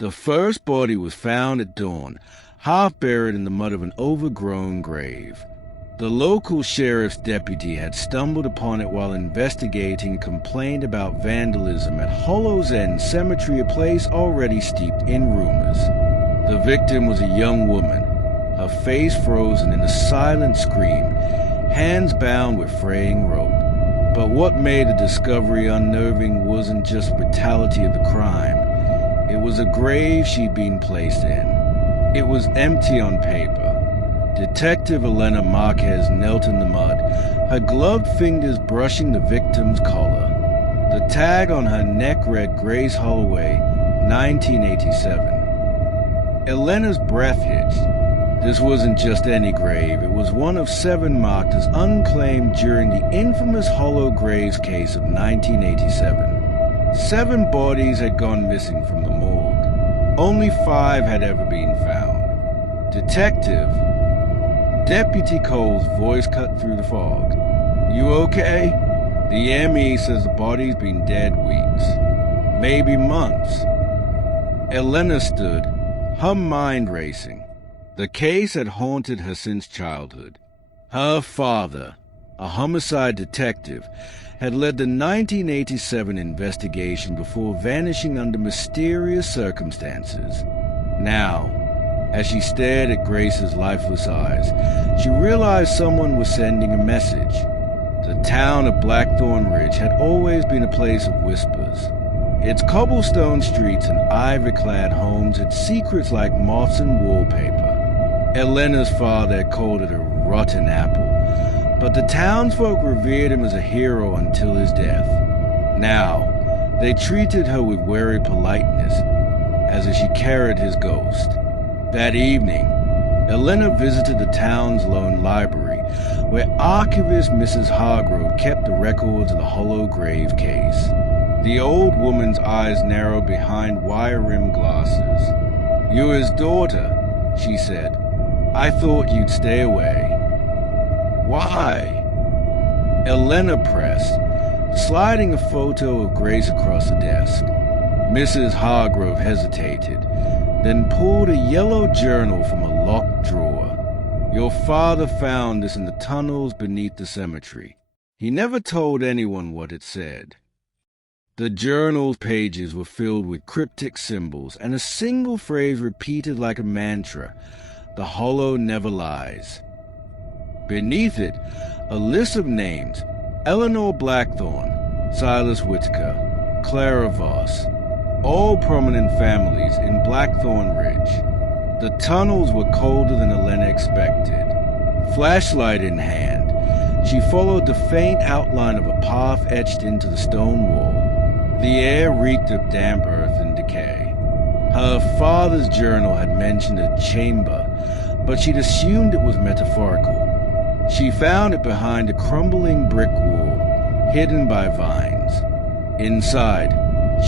The first body was found at dawn, half buried in the mud of an overgrown grave. The local sheriff's deputy had stumbled upon it while investigating a complaint about vandalism at Hollow's End Cemetery, a place already steeped in rumors. The victim was a young woman, her face frozen in a silent scream, hands bound with fraying rope. But what made the discovery unnerving wasn't just brutality of the crime. It was a grave she'd been placed in. It was empty on paper. Detective Elena Marquez knelt in the mud, her gloved fingers brushing the victim's collar. The tag on her neck read Grace Holloway, 1987. Elena's breath hitched. This wasn't just any grave, it was one of 7 marked as unclaimed during the infamous Hollow Graves case of 1987. 7 bodies had gone missing from the morgue. Only 5 had ever been found. Detective... Deputy Cole's voice cut through the fog. "You okay?" "The ME says the body's been dead weeks. Maybe months." Elena stood, her mind racing. The case had haunted her since childhood. Her father, a homicide detective, had led the 1987 investigation before vanishing under mysterious circumstances. Now, as she stared at Grace's lifeless eyes, she realized someone was sending a message. The town of Blackthorn Ridge had always been a place of whispers. Its cobblestone streets and ivy-clad homes had secrets like moths and wallpaper. Elena's father had called it a rotten apple, but the townsfolk revered him as a hero until his death. Now, they treated her with wary politeness, as if she carried his ghost. That evening, Elena visited the town's lone library, where archivist Mrs. Hargrove kept the records of the Hollow Grave case. The old woman's eyes narrowed behind wire-rimmed glasses. "You're his daughter," she said. "I thought you'd stay away." "Why?" Elena pressed, sliding a photo of Grace across the desk. Mrs. Hargrove hesitated, then pulled a yellow journal from a locked drawer. "Your father found this in the tunnels beneath the cemetery. He never told anyone what it said." The journal's pages were filled with cryptic symbols and a single phrase repeated like a mantra: "The Hollow never lies." Beneath it, a list of names: Eleanor Blackthorn, Silas Whitaker, Clara Voss, all prominent families in Blackthorn Ridge. The tunnels were colder than Elena expected. Flashlight in hand, she followed the faint outline of a path etched into the stone wall. The air reeked of damp earth and decay. Her father's journal had mentioned a chamber, but she'd assumed it was metaphorical. She found it behind a crumbling brick wall, hidden by vines. Inside,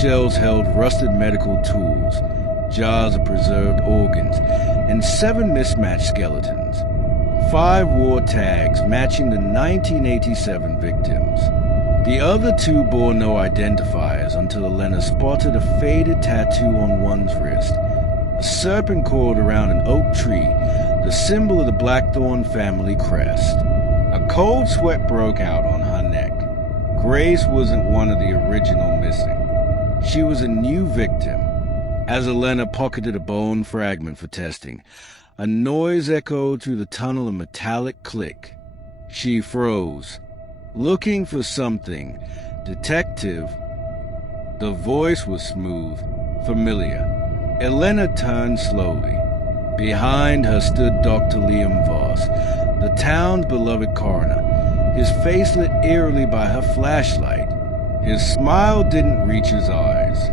shelves held rusted medical tools, jars of preserved organs, and 7 mismatched skeletons. 5 war tags matching the 1987 victims. The other 2 bore no identifiers until Elena spotted a faded tattoo on one's wrist, a serpent coiled around an oak tree, the symbol of the Blackthorn family crest. A cold sweat broke out on her neck. Grace wasn't one of the original missing. She was a new victim. As Elena pocketed a bone fragment for testing, a noise echoed through the tunnel, a metallic click. She froze, looking for something. "Detective." The voice was smooth, familiar. Elena turned slowly. Behind her stood Dr. Liam Voss, the town's beloved coroner, his face lit eerily by her flashlight. His smile didn't reach his eyes.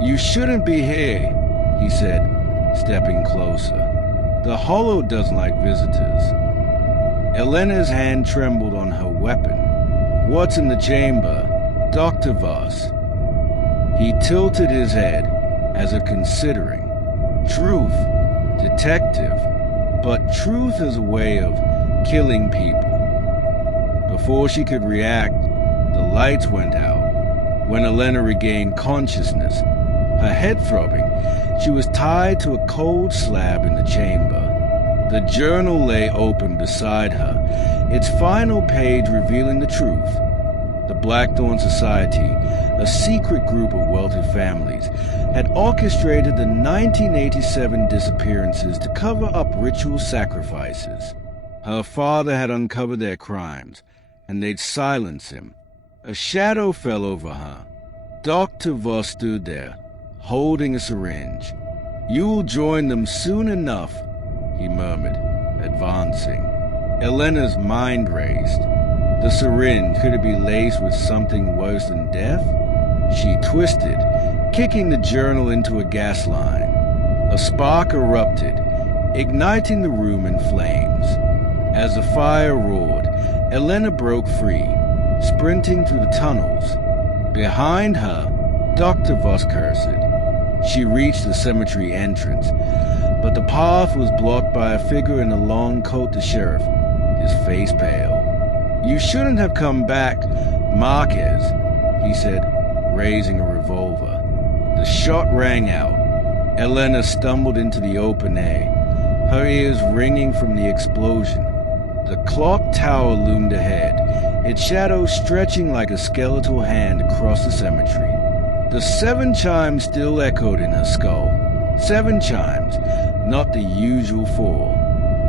"You shouldn't be here," he said, stepping closer. "The Hollow doesn't like visitors." Elena's hand trembled on her weapon. "What's in the chamber, Dr. Voss?" He tilted his head, as if considering. "Truth, detective, but truth is a way of killing people." Before she could react, the lights went out. When Elena regained consciousness, Her head throbbing, she was tied to a cold slab in the chamber. The journal lay open beside her, its final page revealing the truth. The Blackthorn Society, a secret group of wealthy families, had orchestrated the 1987 disappearances to cover up ritual sacrifices. Her father had uncovered their crimes, and they'd silence him. A shadow fell over her. Dr. Voss stood there, holding a syringe. "You'll join them soon enough," he murmured, advancing. Elena's mind raced. The syringe, could it be laced with something worse than death? She twisted, kicking the journal into a gas line. A spark erupted, igniting the room in flames. As the fire roared, Elena broke free, sprinting through the tunnels. Behind her, Dr. Voss cursed. She reached the cemetery entrance, but the path was blocked by a figure in a long coat, the sheriff, his face pale. "You shouldn't have come back, Marquez," he said, raising a revolver. The shot rang out. Elena stumbled into the open air, her ears ringing from the explosion. The clock tower loomed ahead, its shadow stretching like a skeletal hand across the cemetery. The 7 chimes still echoed in her skull. 7 chimes, not the usual 4.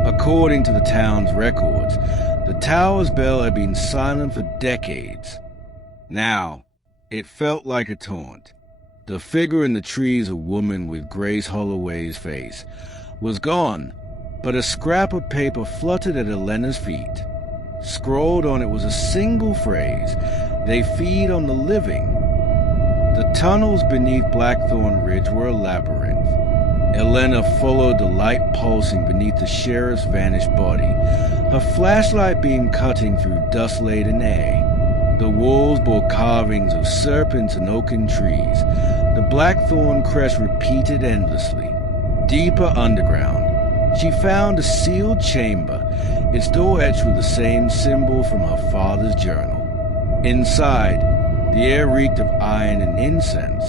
According to the town's records, the tower's bell had been silent for decades. Now, it felt like a taunt. The figure in the trees, a woman with Grace Holloway's face, was gone, but a scrap of paper fluttered at Elena's feet. Scrawled on it was a single phrase: "They feed on the living." The tunnels beneath Blackthorn Ridge were a labyrinth. Elena followed the light pulsing beneath the sheriff's vanished body, her flashlight beam cutting through dust-laden air. The walls bore carvings of serpents and oaken trees. The Blackthorn crest repeated endlessly. Deeper underground, she found a sealed chamber, its door etched with the same symbol from her father's journal. Inside, the air reeked of iron and incense.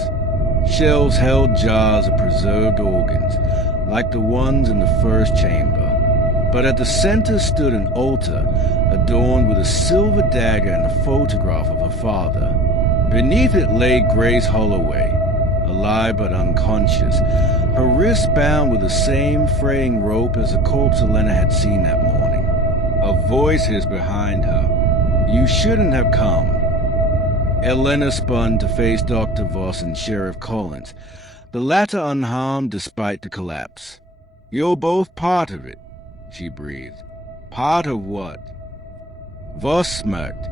Shelves held jars of preserved organs, like the ones in the first chamber. But at the center stood an altar, adorned with a silver dagger and a photograph of her father. Beneath it lay Grace Holloway, alive but unconscious, her wrists bound with the same fraying rope as the corpse Elena had seen that morning. A voice hissed behind her. "You shouldn't have come." Elena spun to face Dr. Voss and Sheriff Collins, the latter unharmed despite the collapse. "You're both part of it," she breathed. "Part of what?" Voss smirked.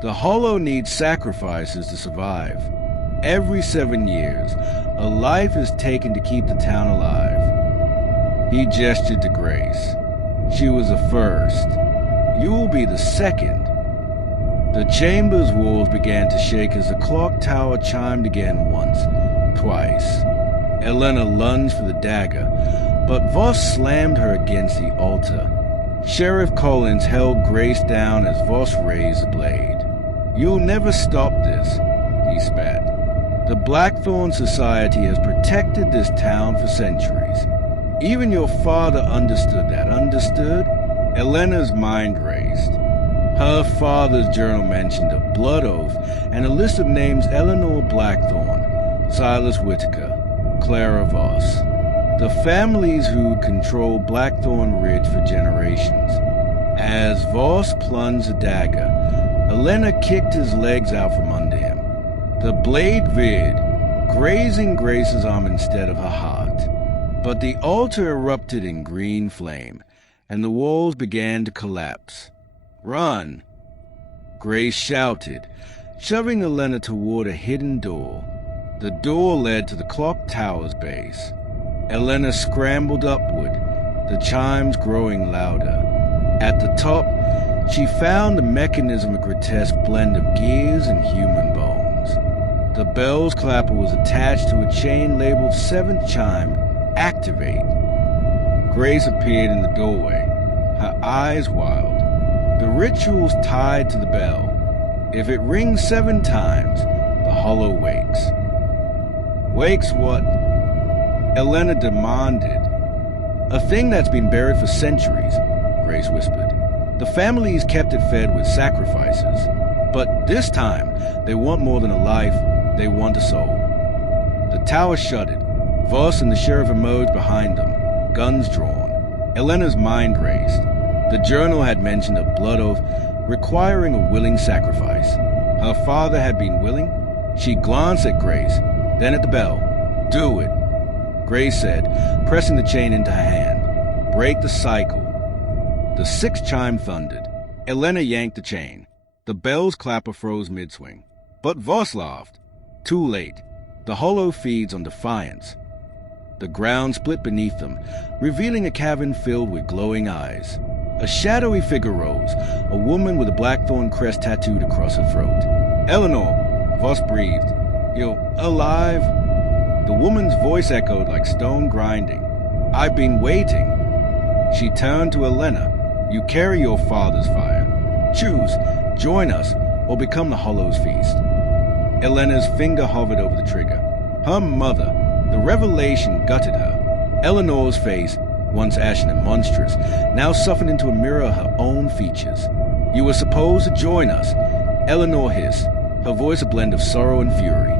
"The Hollow needs sacrifices to survive. Every 7 years, a life is taken to keep the town alive." He gestured to Grace. "She was the first. You will be the second." The chamber's walls began to shake as the clock tower chimed again once, twice. Elena lunged for the dagger, but Voss slammed her against the altar. Sheriff Collins held Grace down as Voss raised the blade. "You'll never stop this," he spat. "The Blackthorn Society has protected this town for centuries. Even your father understood that, understood?" Elena's mind raced. Her father's journal mentioned a blood oath and a list of names: Eleanor Blackthorn, Silas Whitaker, Clara Voss. The families who controlled Blackthorn Ridge for generations. As Voss plunged the dagger, Elena kicked his legs out from under him. The blade veered, grazing Grace's arm instead of her heart. But the altar erupted in green flame, and the walls began to collapse. "Run!" Grace shouted, shoving Elena toward a hidden door. The door led to the clock tower's base. Elena scrambled upward, the chimes growing louder. At the top, she found a mechanism, a grotesque blend of gears and human bones. The bell's clapper was attached to a chain labeled 7th chime, activate. Grace appeared in the doorway, her eyes wild. "The ritual's tied to the bell. If it rings 7 times, the Hollow wakes." Wake's what? Elena demanded. A thing that's been buried for centuries, Grace whispered. The family's kept it fed with sacrifices. But this time, they want more than a life, they want a soul. The tower shuddered. Voss and the sheriff emerged behind them, guns drawn. Elena's mind raced. The journal had mentioned a blood oath requiring a willing sacrifice. Her father had been willing? She glanced at Grace, then at the bell. Do it, Grace said, pressing the chain into her hand. Break the cycle. The sixth chime thundered. Elena yanked the chain. The bell's clapper froze mid-swing. But Voss laughed. Too late. The hollow feeds on defiance. The ground split beneath them, revealing a cavern filled with glowing eyes. A shadowy figure rose, a woman with a blackthorn crest tattooed across her throat. Eleanor, Voss breathed. You're alive? The woman's voice echoed like stone grinding. I've been waiting. She turned to Elena. You carry your father's fire. Choose, join us, or become the Hollow's feast. Elena's finger hovered over the trigger. Her mother, the revelation gutted her. Eleanor's face, once ashen and monstrous, now softened into a mirror of her own features. You were supposed to join us, Eleanor hissed, her voice a blend of sorrow and fury.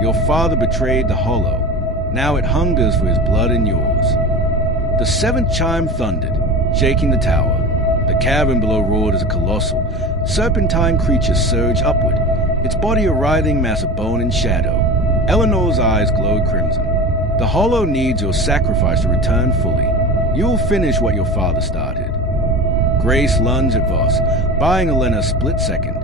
Your father betrayed the Hollow. Now it hungers for his blood and yours. The seventh chime thundered, shaking the tower. The cavern below roared as a colossal, serpentine creature surged upward, its body a writhing mass of bone and shadow. Eleanor's eyes glowed crimson. The Hollow needs your sacrifice to return fully. You'll finish what your father started. Grace lunged at Voss, buying Elena a split second.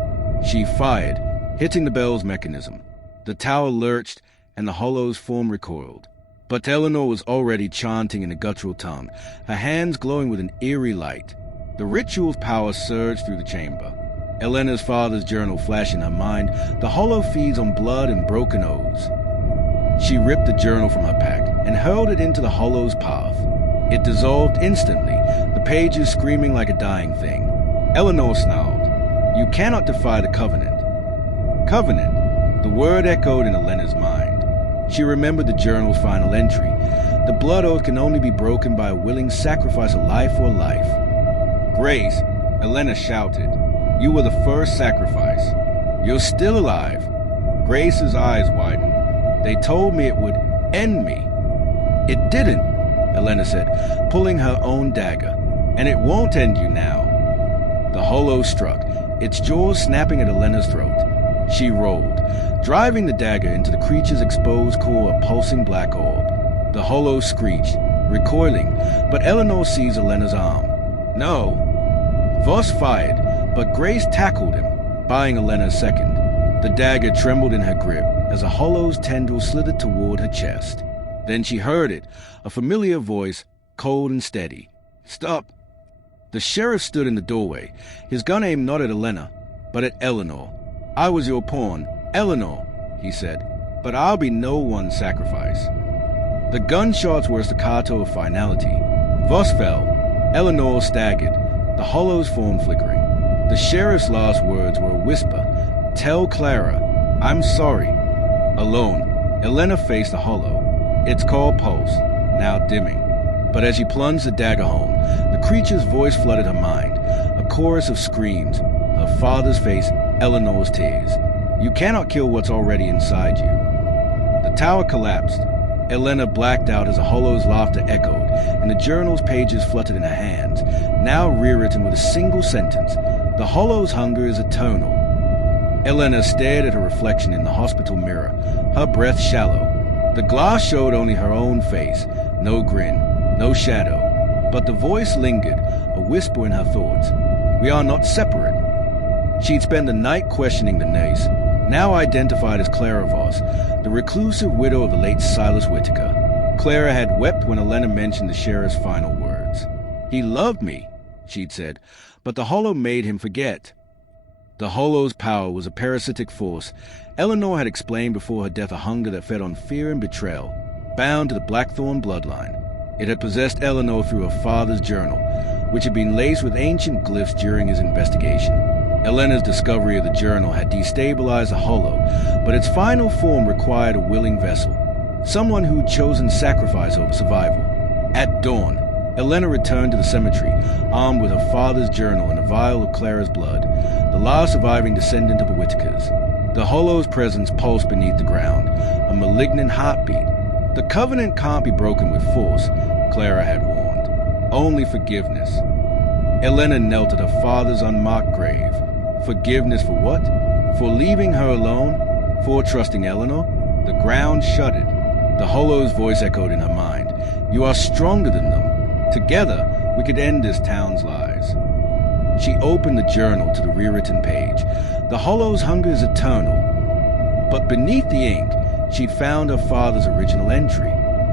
She fired, hitting the bell's mechanism. The tower lurched, and the Hollow's form recoiled. But Eleanor was already chanting in a guttural tongue, her hands glowing with an eerie light. The ritual's power surged through the chamber. Elena's father's journal flashed in her mind. The Hollow feeds on blood and broken oaths. She ripped the journal from her pack and hurled it into the Hollow's path. It dissolved instantly, the pages screaming like a dying thing. Eleanor snarled, You cannot defy the Covenant. Covenant? The word echoed in Elena's mind. She remembered the journal's final entry. The blood oath can only be broken by a willing sacrifice of life for life. Grace, Elena shouted. You were the first sacrifice. You're still alive. Grace's eyes widened. They told me it would end me. It didn't, Elena said, pulling her own dagger. And it won't end you now. The Hollow struck, its jaws snapping at Elena's throat. She rolled, driving the dagger into the creature's exposed core a pulsing black orb. The Hollow screeched, recoiling, but Eleanor seized Elena's arm. No. Voss fired, but Grace tackled him, buying Elena a second. The dagger trembled in her grip as a Hollow's tendril slithered toward her chest. Then she heard it, a familiar voice, cold and steady. Stop. The sheriff stood in the doorway, his gun aimed not at Elena, but at Eleanor. I was your pawn, Eleanor, he said, but I'll be no one's sacrifice. The gunshots were a staccato of finality. Voss fell. Eleanor staggered, the Hollow's form flickering. The sheriff's last words were a whisper. Tell Clara, I'm sorry. Alone, Elena faced the Hollow. Its call pulse, now dimming. But as she plunged the dagger home, the creature's voice flooded her mind, a chorus of screams, her father's face, Eleanor's tears. You cannot kill what's already inside you. The tower collapsed. Elena blacked out as the Hollow's laughter echoed, and the journal's pages fluttered in her hands, now rewritten with a single sentence. The Hollow's hunger is eternal. Elena stared at her reflection in the hospital mirror, her breath shallow. The glass showed only her own face, no grin, no shadow. But the voice lingered, a whisper in her thoughts. We are not separate. She'd spent the night questioning the nurse, now identified as Clara Voss, the reclusive widow of the late Silas Whittaker. Clara had wept when Elena mentioned the sheriff's final words. He loved me, she'd said, but the Hollow made him forget. The Hollow's power was a parasitic force. Eleanor had explained before her death a hunger that fed on fear and betrayal, bound to the Blackthorn bloodline. It had possessed Eleanor through her father's journal, which had been laced with ancient glyphs during his investigation. Elena's discovery of the journal had destabilized the Hollow, but its final form required a willing vessel. someone who'd chosen sacrifice over survival. At dawn, Elena returned to the cemetery, armed with her father's journal and a vial of Clara's blood, the last surviving descendant of the Whitakers. The Hollow's presence pulsed beneath the ground, a malignant heartbeat. The covenant can't be broken with force, Clara had warned. Only forgiveness. Elena knelt at her father's unmarked grave. Forgiveness for what? For leaving her alone? For trusting Eleanor? The ground shuddered. The Hollow's voice echoed in her mind. You are stronger than them. Together, we could end this town's lies. She opened the journal to the rewritten page. The Hollow's hunger is eternal. But beneath the ink, she'd found her father's original entry.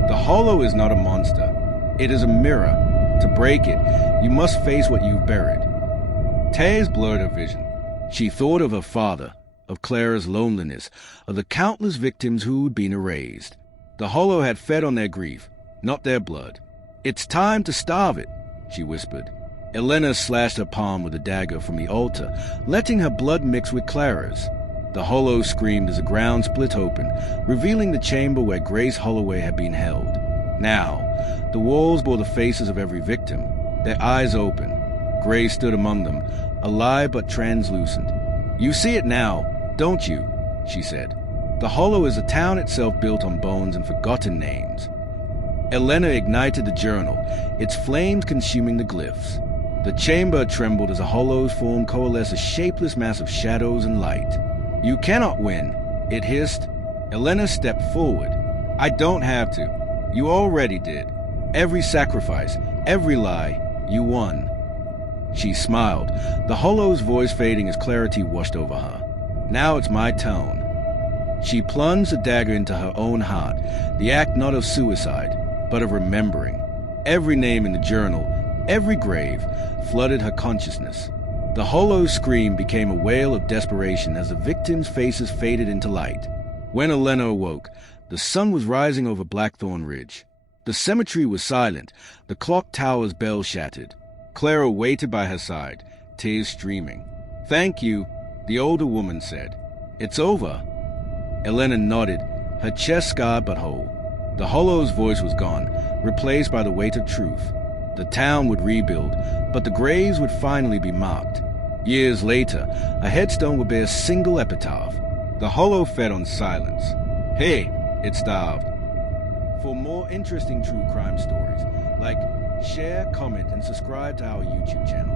The Hollow is not a monster. It is a mirror. To break it, you must face what you've buried. Tears blurred her vision. She thought of her father, of Clara's loneliness, of the countless victims who'd been erased. The Hollow had fed on their grief, not their blood. It's time to starve it, she whispered. Elena slashed her palm with a dagger from the altar, letting her blood mix with Clara's. The Hollow screamed as the ground split open, revealing the chamber where Grace Holloway had been held. Now, the walls bore the faces of every victim, their eyes open. Grace stood among them, alive but translucent. You see it now, don't you? She said. The Hollow is a town itself built on bones and forgotten names. Elena ignited the journal, its flames consuming the glyphs. The chamber trembled as the Hollow's form coalesced a shapeless mass of shadows and light. You cannot win, it hissed. Elena stepped forward. I don't have to. You already did. Every sacrifice, every lie, you won. She smiled, the Hollow's voice fading as clarity washed over her. Now it's my turn. She plunged the dagger into her own heart, the act not of suicide, but of remembering. Every name in the journal, every grave, flooded her consciousness. The Hollow's scream became a wail of desperation as the victims' faces faded into light. When Elena awoke, the sun was rising over Blackthorn Ridge. The cemetery was silent, the clock tower's bell shattered. Clara waited by her side, tears streaming. Thank you, the older woman said. It's over. Elena nodded, her chest scarred but whole. The Hollow's voice was gone, replaced by the weight of truth. The town would rebuild, but the graves would finally be marked. Years later, a headstone would bear a single epitaph. The Hollow fed on silence. Hey, it starved. For more interesting true crime stories, like, share, comment, and subscribe to our YouTube channel.